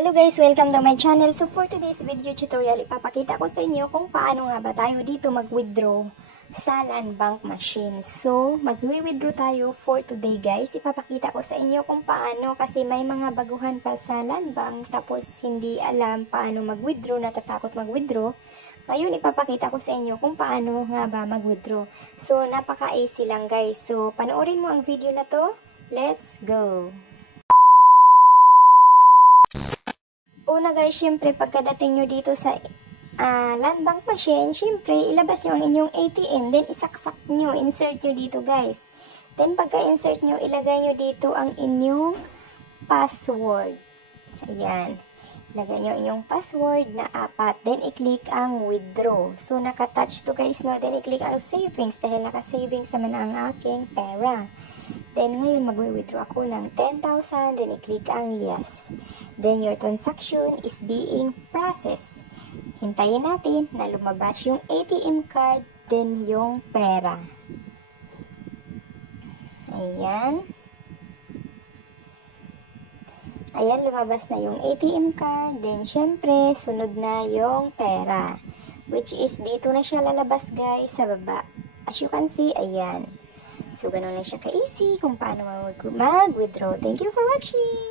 Hello guys, welcome to my channel. So for today's video tutorial, ipapakita ko sa inyo kung paano nga ba tayo dito mag-withdraw sa land bank machine. So mag-withdraw tayo for today guys. Ipapakita ko sa inyo kung paano kasi may mga baguhan pa sa land bank tapos hindi alam paano mag-withdraw, natatakot mag-withdraw. Ngayon ipapakita ko sa inyo kung paano nga ba mag-withdraw. So napaka-easy lang guys. So panoorin mo ang video na to. Let's go! Una guys, syempre pagkadating nyo dito sa land bank machine, syempre ilabas nyo ang inyong ATM, then isaksak nyo, insert nyo dito guys. Then pagka-insert nyo, ilagay nyo dito ang inyong password. Ayan. Ilagay nyo inyong password na 4. Then i-click ang withdraw. So naka-touch to guys, no? Then i-click ang savings dahil naka-savings naman ang aking pera. Then, ngayon, mag-withdraw ako ng 10,000. Then, i-click ang yes. Then, your transaction is being processed. Hintayin natin na lumabas yung ATM card, then yung pera. Ayan. Ayan, lumabas na yung ATM card. Then, syempre, sunod na yung pera. Which is, dito na siya lalabas, guys, sa baba. As you can see, ayan. So, ganun lang siya ka-easy kung paano mag-withdraw. Thank you for watching!